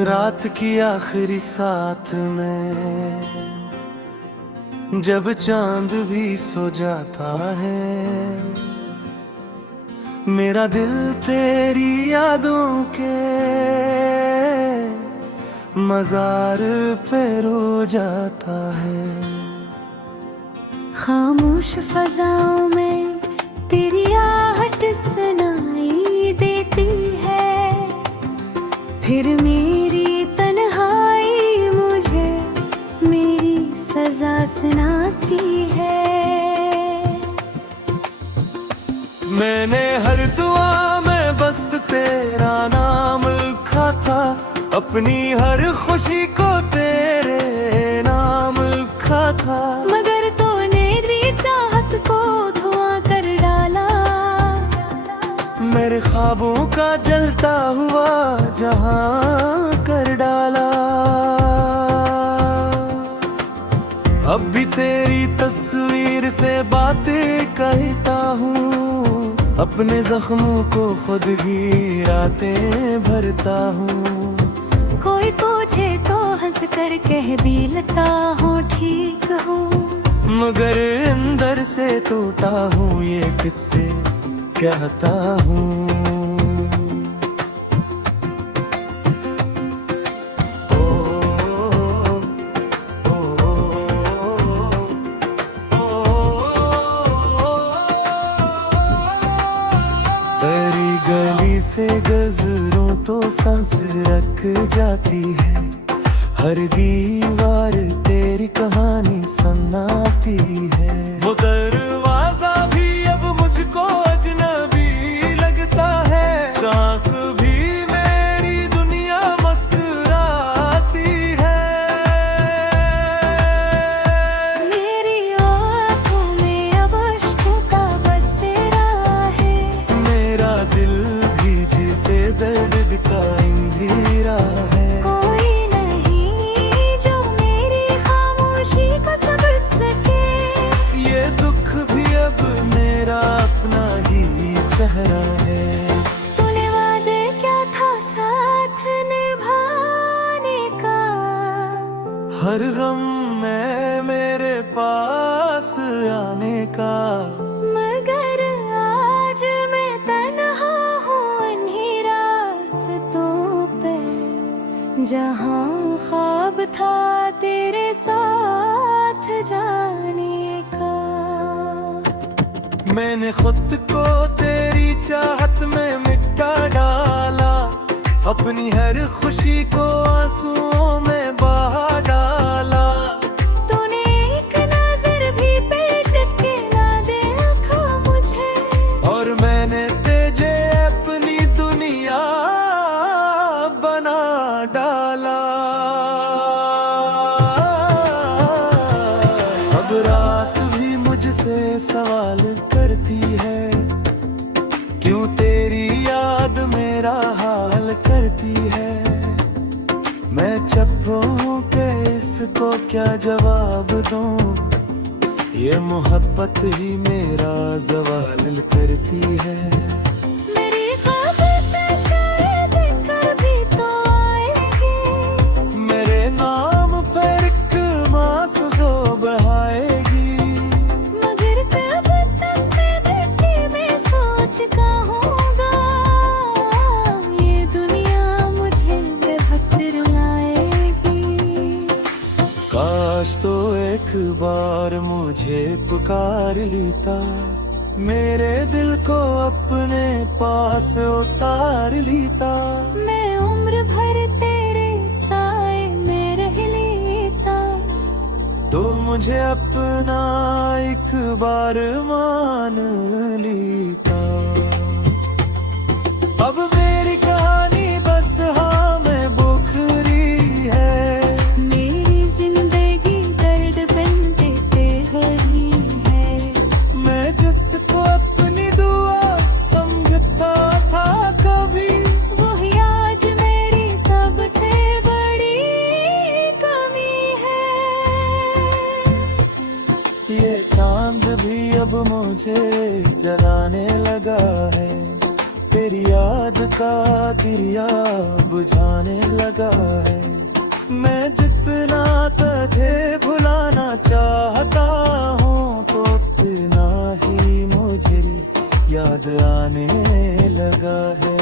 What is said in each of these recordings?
रात की आखिरी साथ में जब चांद भी सो जाता है, मेरा दिल तेरी यादों के मजार पे रो जाता है। खामोश फजाओं में तेरी आहट सुनाई देती है, फिर मेरी तन्हाई मुझे मेरी सजा सुनाती है। मैंने हर दुआ में बस तेरा नाम लिखा था, अपनी हर खुशी को तेरे नाम लिखा था। मगर तूने मेरी चाहत को धुआं कर डाला, मेरे ख्वाबों का जलता हुआ जहां कर डाला। अब भी तेरी तस्वीर से बातें कहता हूँ, अपने जख्मों को खुद ही रातें भरता हूँ। कोई पूछे तो हंस कर कह भी लेता हूँ ठीक हूँ, मगर अंदर से टूटा हूँ ये किससे कहता हूँ। तेरी गली से गजरों तो सांस रख जाती है, हर दीवार तेरी कहानी सुनाती है। वो दरवाजा भी अब मुझको अजनबी लगता है, चाक भी मेरी दुनिया मुस्कुराती है। मेरी आँखों में अब अश्कों का बसेरा है, मेरा दिल भी जिसे दर्द का अंधेरा है। कोई नहीं जो मेरी खामोशी को समझ सके, ये दुख भी अब मेरा अपना ही चेहरा है। तूने वादे क्या था साथ निभाने का, हर गम में मेरे पास आने का। मगर आज मैं तन्हा हूँ इन्हीं रास्तों पे, जहाँ ख्वाब था तेरे साथ जाने का। मैंने खुद को तेरी चाहत में मिटा डाला, अपनी हर खुशी को आंसुओं में बहा डाला। तूने एक नजर भी पेट के ना देखा मुझे, और मैंने तेजे अपनी दुनिया बना डाला। अब रात भी मुझसे सवाल करती है, क्यों तेरी याद मेरा हाल करती है। मैं चुप हूँ कि इसको क्या जवाब दूँ, ये मोहब्बत ही मेरा ज़वाल करती है। मेरी ख्वाबें शायद कभी तो आएगी, मेरे नाम पर एक मासूज़ो बहाएगी, मगर कब तक मैं बैठी में सोच का होगा, ये दुनिया मुझे बेवक्त रुलाएगी। काश तो एक बार मुझे पुकार लेता, मेरे दिल को अपने पास उतार लेता। मैं उम्र भर तेरे साए में रह लेता, तो मुझे अपना एक बार मान लेता। अब मेरी कहानी बस हाँ में बुखरी है, मेरी जिंदगी दर्द बनते पे रही है। मैं जिसको अपनी दुआ समझता था कभी, वही आज मेरी सबसे बड़ी कमी है। ये चांद भी अब मुझे जलाने लगा है, तेरी याद का दरिया बुझाने लगा है। मैं जितना तुझे भुलाना चाहता हूँ तो उतना ही मुझे याद आने लगा है।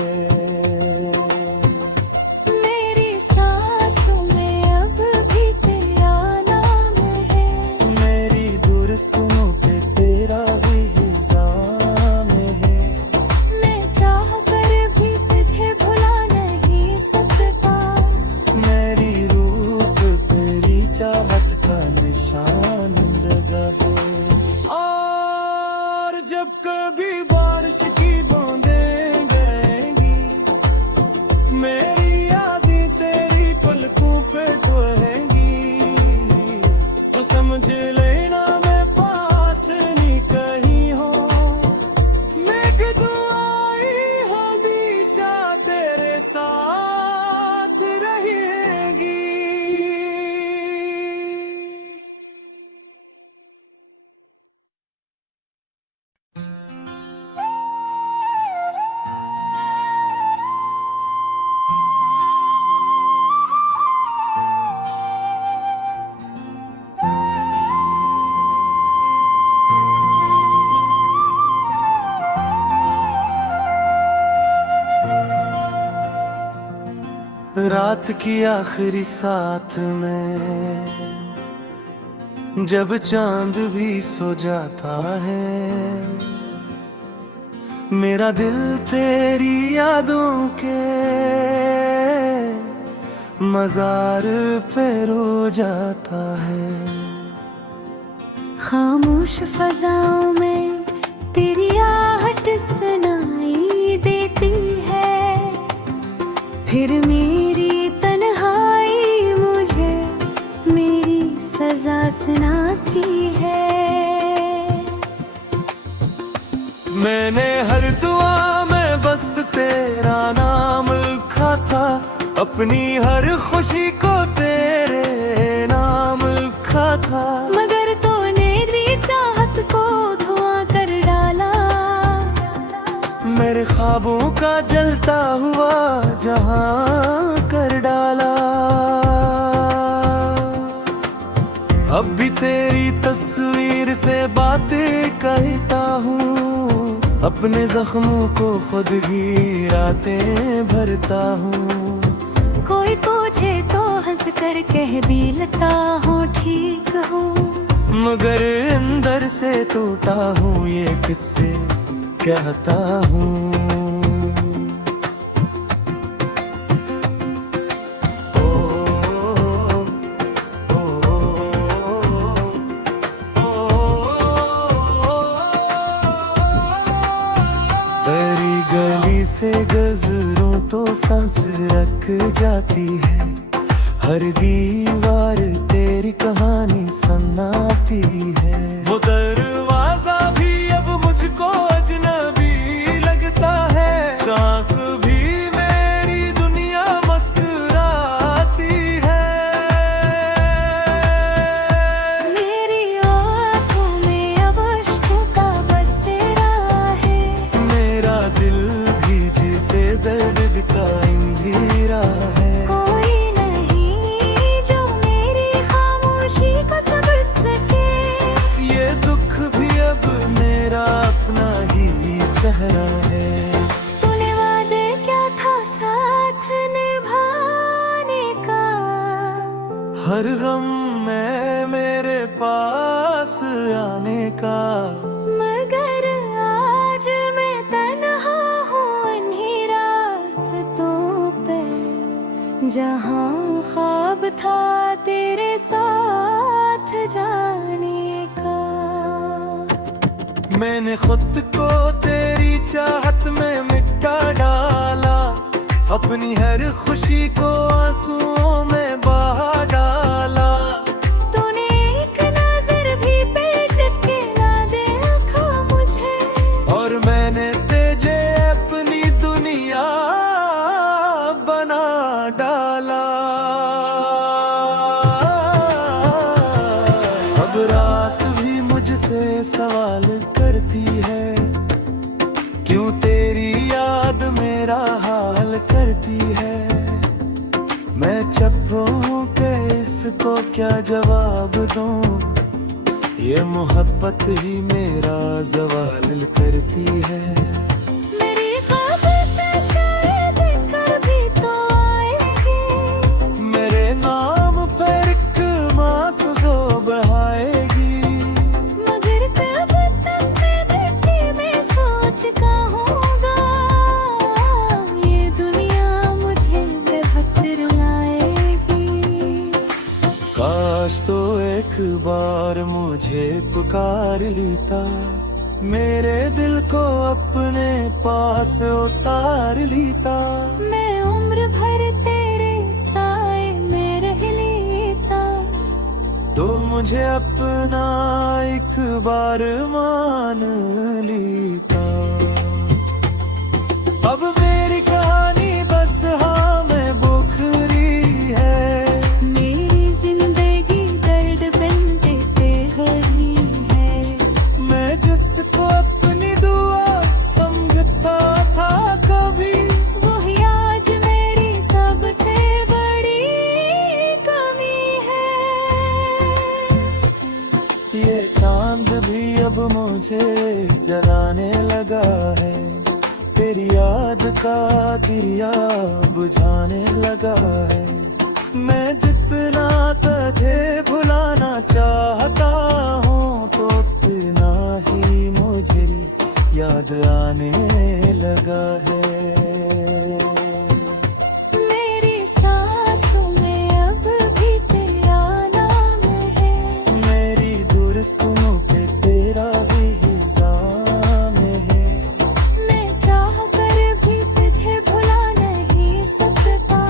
मेरी सांसों में अब भी तेरा नाम है, मेरी धड़कनों पे तेरा ही इल्जाम है। मैं चाह कर भी तुझे भुला नहीं सकता, मेरी रूह पे तेरी चाहत का निशान लगा है। और जब कभी बारिश की बूंदें गिरेंगी, मेरी यादें तेरी पलकों पे ढहेंगी, तो समझ लेना मैं पास नहीं कहीं हूँ। मेघदुआई हमेशा तेरे साथ रहेगी। रात की आखिरी साथ में जब चांद भी सो जाता है, मेरा दिल तेरी यादों के मजार पे रो जाता है। खामोश फजाओं में तेरी आहट सुनाई देती है, फिर मेरी तन्हाई मुझे मेरी सजा सुनाती है। मैंने हर दुआ में बस तेरा नाम लिखा था, अपनी हर खुशी को तेरे नाम लिखा था। मगर तूने मेरी चाहत को धुआं कर डाला, मेरे ख्वाबों का जलता हुआ जहां कर डाला। अब भी तेरी तस्वीर से बातें कहता हूँ, अपने जख्मों को खुद ही रातें भरता हूँ। कोई पूछे तो हंस कर कह भी लेता हूँ ठीक हूँ, मगर अंदर से टूटा हूँ ये किससे कहता हूँ। तेरी गली से गुजरूं तो सांस रख जाती है, हर दीवार तेरी कहानी सुनाती है। वो दरवाजा भी अब मुझको अजनबी लगता है, चाक भी मेरी दुनिया मुस्कुराती है। मेरी आँखों में अब अश्कों का बसेरा है, मेरा दिल भी जिसे दर्द का अंधेरा है। कोई नहीं जो मेरी खामोशी को समझ सके, ये दुख भी अब मेरा अपना ही चेहरा है। तूने वादे क्या था साथ निभाने का, हर गम में मेरे पास आने का, मगर आज मैं तन्हा हूँ इन्हीं रास्तों पे, जहाँ ख्वाब था तेरे साथ जाने का। मैंने खुद को तेरी चाहत में मिटा डाला, अपनी हर खुशी को आंसुओं में बहा डाला। तूने एक नजर भी पलट के ना देखा मुझे, और मैंने तेजे अपनी दुनिया बना डाला। अब रात भी मुझसे सवाल करती है, क्यों तेरी याद किसको क्या जवाब दूं, ये मोहब्बत ही मेरा ज़वाल करती है। मेरी ख्वाबें शायद कभी तो आएगी, मेरे नाम पर एक मासूज़ो बहाएगी, मगर कब तक मैं मिट्टी में सोच का होगा, ये दुनिया मुझे बेहतर लाएगी। काश तो एक बार मुझे पुकार लेता, मेरे दिल को अपने पास उतार लेता, मैं उम्र भर तेरे साए में रह लेता, तो मुझे अपना एक बार मान लेता। अब मेरी कहानी बस हाँ में बुखरी है, मेरी जिंदगी दर्द बनते पे रही है। मैं जिसको अपनी दुआ समझता था कभी, वही आज मेरी सबसे बड़ी कमी है। ये चांद भी अब मुझे जलाने लगा है, तेरी याद का दिया बुझाने लगा है। मैं जितना तुझे भुलाना चाहता हूँ, तो उतना ही मुझे याद आने लगा है। मेरी सांसों में अब भी तेरा नाम है, मेरी धड़कनों पे तेरा ही इल्जाम है। मैं चाह कर भी तुझे भुला नहीं सकता,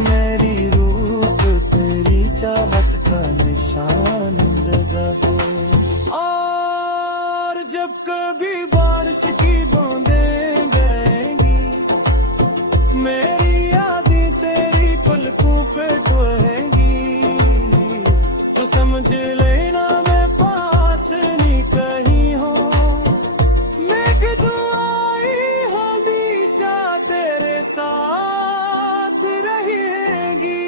मेरी रूह पे तेरी चाहत का निशान लगा है। और जब कभी बारिश की बूंदें गिरेंगी, मेरी यादें तेरी पलकों पे ढहेंगी, तो समझ लेना मैं पास नहीं कहीं हूँ, मैं दुआई हमेशा तेरे साथ रहेगी।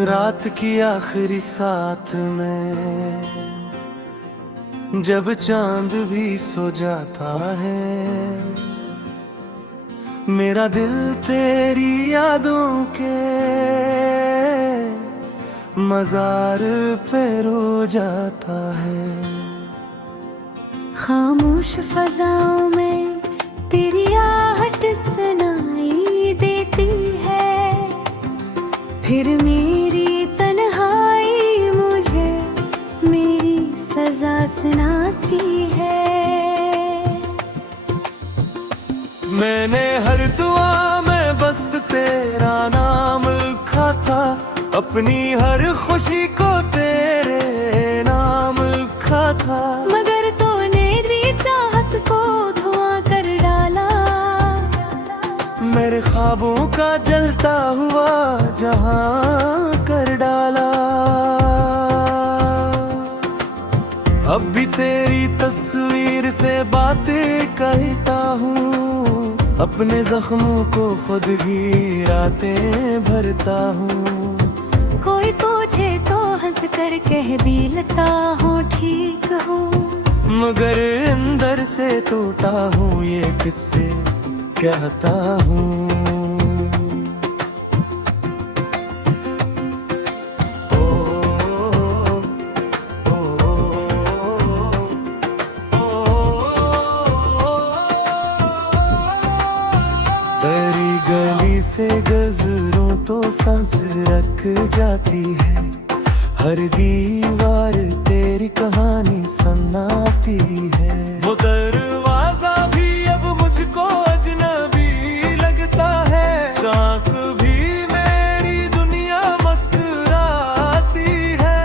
रात की आखिरी साथ में जब चांद भी सो जाता है, मेरा दिल तेरी यादों के मजार पे रो जाता है। खामोश फजाओं में तेरी आहट सुनाई देती है, फिर मेरी तन्हाई मुझे मेरी सजा सुनाती है। मैंने हर दुआ में बस तेरा नाम लिखा था, अपनी हर खुशी को तेरे नाम लिखा था, मगर तूने मेरी चाहत को धुआं कर डाला, मेरे ख्वाबों का जलता हुआ जहां कर डाला। अब भी तेरी तस्वीर से बातें कहता हूँ, अपने जख्मों को खुद ही रातें भरता हूँ। कोई पूछे तो हंस कर कह भी लेता हूँ ठीक हूँ, मगर अंदर से टूटा हूँ ये किससे कहता हूँ। तेरी गली से गुजरूं तो सांस रख जाती है, हर दीवार तेरी कहानी सुनाती है। वो दरवाजा भी अब मुझको अजनबी लगता है, चाक भी मेरी दुनिया मुस्कुराती है।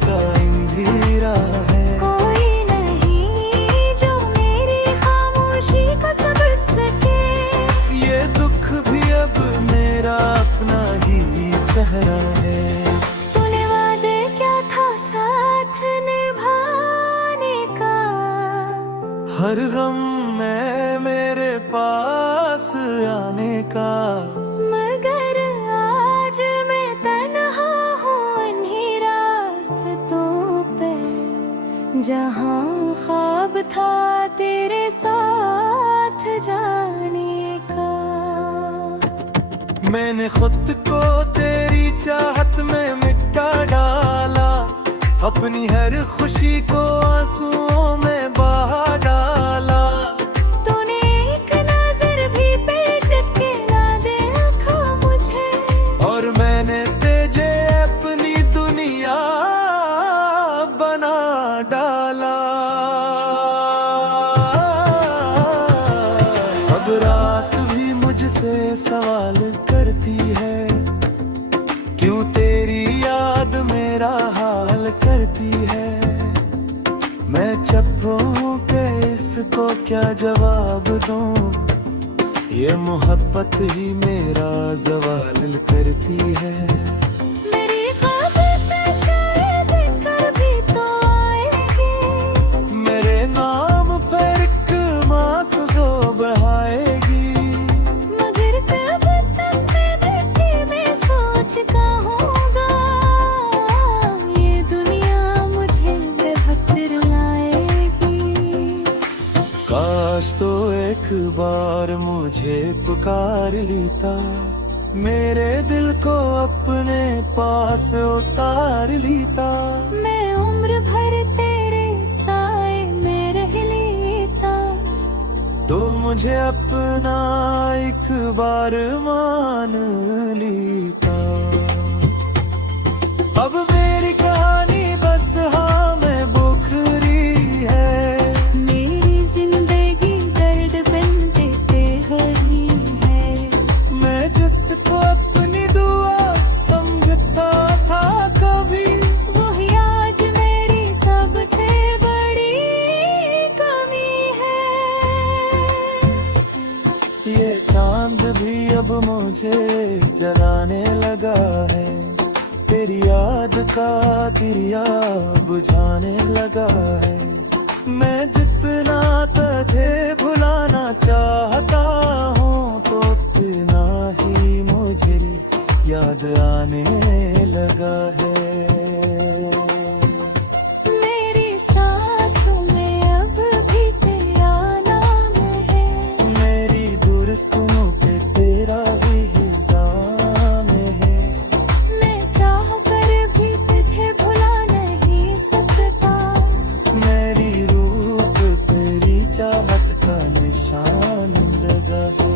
का इंदिरा है। कोई नहीं जो मेरी खामोशी को समझ सके। ये दुख भी अब मेरा अपना ही चेहरा है। तूने वादे क्या था साथ निभाने का, हर गम में मेरे पास आने का। मगर आज मैं तन्हा हूँ इन्हीं रास्तों पे, जहाँ ख्वाब था तेरे साथ जाने का। मैंने खुद को तेरी चाहत में मिटा डाला, अपनी हर खुशी को आंसुओं में बहा डाला। तूने एक नजर भी पलट के ना देखा मुझे, और मैंने तेजे अपनी दुनिया बना डाला। अब रात भी मुझसे सवाल करती है, क्यों तेरी याद मेरा हाल करती है। मैं चुप हूँ कि इसको क्या जवाब दूँ, ये मोहब्बत ही मेरा ज़वाल करती है। मेरी ख्वाब पे शायद कभी तो आएगी, मेरे नाम पर एक मासूज़ो बहाएगी। मगर तब तक मैं मिट्टी में सोच का होगा, ये दुनिया मुझे बेहतर लाएगी। काश तो एक बार मुझे पुकार लेता, मेरे दिल को अपने पास उतार लेता। मैं उम्र भर तेरे साए में रह लेता, तो मुझे अपना एक बार मान लेता। अब मेरी कहानी बस हाँ में बुखरी है, मेरी जिंदगी दर्द बनते पे गई है। मैं जिसको अपनी दुआ समझता था कभी, वही आज मेरी सबसे बड़ी कमी है। ये चांद भी अब मुझे जलाने लगा है, तेरी याद का दिया बुझाने लगा है। मैं जितना तुझे भुलाना चाहता हूँ, तो उतना ही मुझे याद आने लगा है। मेरी सांसों में अब भी तेरा नाम है, मेरी धड़कनों पे तेरा ही इल्जाम है। मैं चाह कर भी तुझे भुला नहीं सकता। मेरी रूह पे तेरी चाहत का निशान लगा है।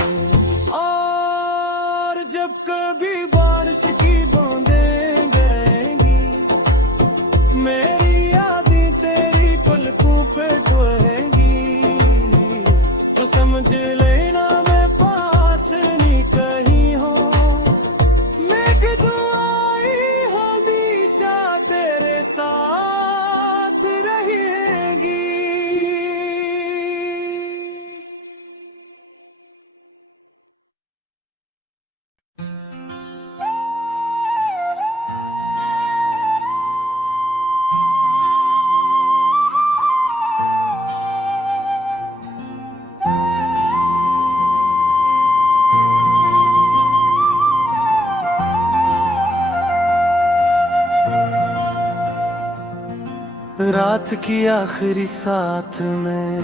और जब कभी बारिश की बूंदें गिरेंगी, मेरी यादें तेरी पलकों पे ढहेंगी, तो समझ लेना मैं पास नहीं कहीं हूँ। मेघ दुआई हमेशा तेरे साथ रहेगी। रात की आखिरी साथ में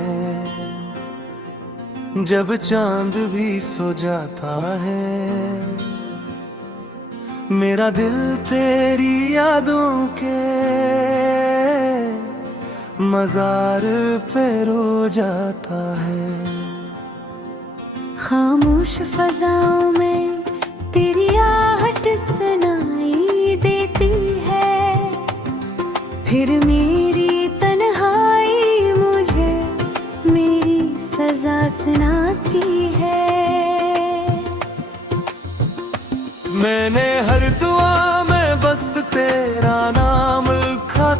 जब चांद भी सो जाता है, मेरा दिल तेरी यादों के मजार पे रो जाता है। खामोश फजाओं में तेरी आहट सुनाई देती है, फिर मेरी तन्हाई मुझे मेरी सजा सुनाती है। मैंने हर दुआ में बस तेरा नाम लिखा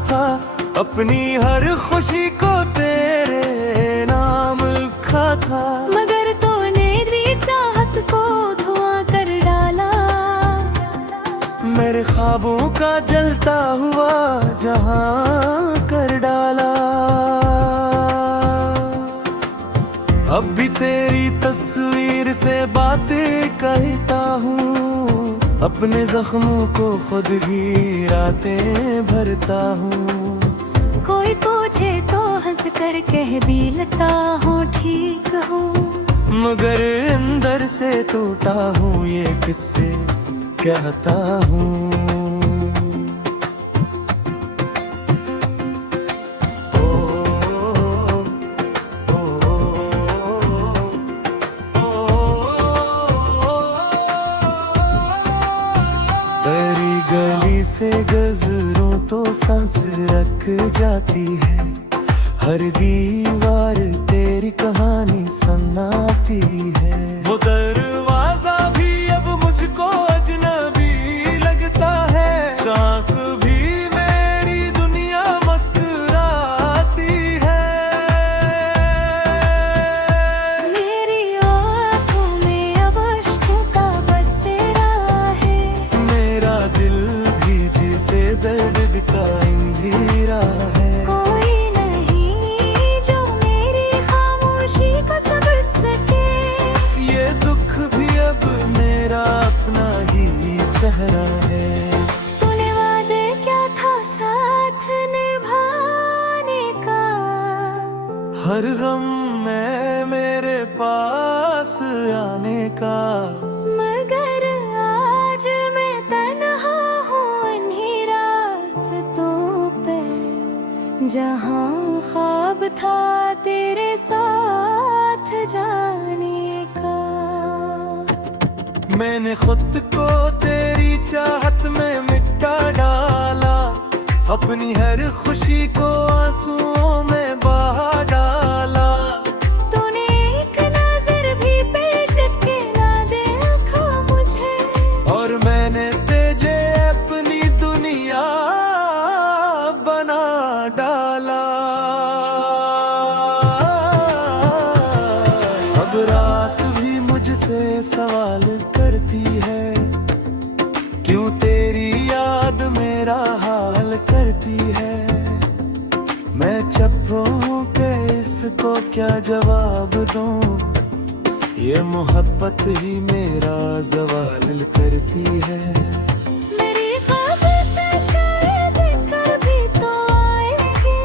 अपनी हर खुशी को तेरे नाम लिखा था। मगर तूने मेरी चाहत को धुआं कर डाला। मेरे ख्वाबों का जलता हुआ जहां कर डाला। अब भी तेरी तस्वीर से बातें कहता हूँ, अपने जख्मों को खुद ही रातें भरता हूँ। कोई पूछे तो हंस कर कह भी लेता हूँ ठीक हूँ, मगर अंदर से टूटा हूँ ये किससे कहता हूँ। तेरी गली से गजरों तो सांस रख जाती है, हर दीवार तेरी कहानी सुनाती है। वो दरवाजा भी अब मुझको अजनबी लगता है, चाक भी मेरी दुनिया मुस्कुराती है। मेरी आँखों में अब अश्कों का बसेरा है, मेरा दिल भी जिसे दर्द का अंधेरा है। कोई नहीं जो मेरी खामोशी को समझ सके, ये दुख भी अब मेरा अपना ही चेहरा है। तूने वादे क्या था साथ निभाने का, हर गम में मेरे पास आने का। मगर आज मैं तन्हा हूँ इन्हीं रास्तों पे, जहाँ ख्वाब था तेरे साथ जाने का। मैंने खुद को तेरी चाहत में मिटा डाला, अपनी हर खुशी को आंसुओं में बहा डाला। तूने एक नजर भी पलट के ना देखा मुझे, और मैंने तेजे अपनी दुनिया बना डाला। अब रात भी मुझसे सवाल करती है, क्यों तेरी याद मेरा हाल करती है। मैं चुप हूँ कि इसको क्या जवाब दूँ, ये मोहब्बत ही मेरा सवाल करती है। मेरी ख्वाब शायद कभी तो आएगी,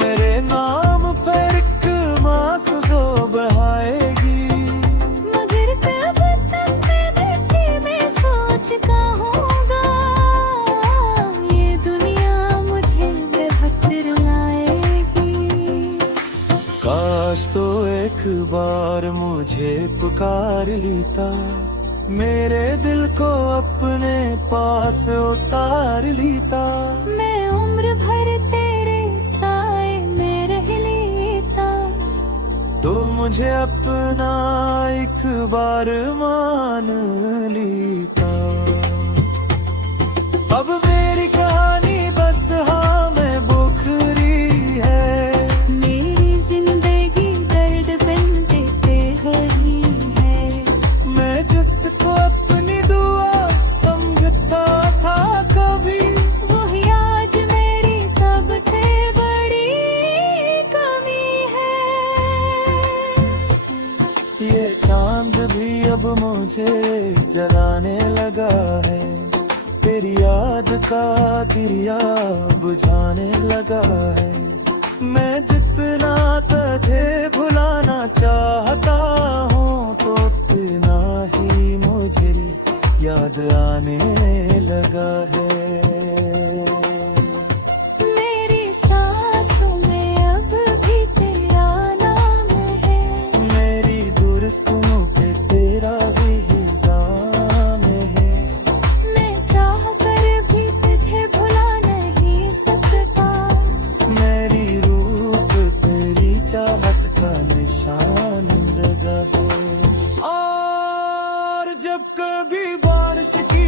मेरे नाम पर एक मासूज़ो बहाएगी। मगर तब तक मैं बैठी में सोच कहूँगा, ये दुनिया मुझे बेहतर लाएगी। काश तो एक बार मुझे पुकार लेता, मेरे दिल को अपने पास उतार लेता। मैं उम्र भर तेरे साए में रह लेता, तो मुझे अपना एक बार मान लेता। अब मेरी कहानी बस हाँ में बुखरी है, मेरी जिंदगी दर्द बनते पे गई है। मैं जिसको अपनी दुआ समझता था कभी, वही आज मेरी सबसे बड़ी कमी है। ये चांद भी अब मुझे जलाने लगा है, तेरी याद का दिया बुझाने लगा है। मैं जितना तुझे भुलाना चाहता हूँ, तो उतना ही मुझे याद आने लगा है। मेरी सांसों में अब भी तेरा नाम है, मेरी धड़कनों पे तेरा भी इल्जाम है। मैं चाह कर भी तुझे भुला नहीं सकता, मेरी रूह पे तेरी चाहत का निशान लगा है। और जब कभी बारिश की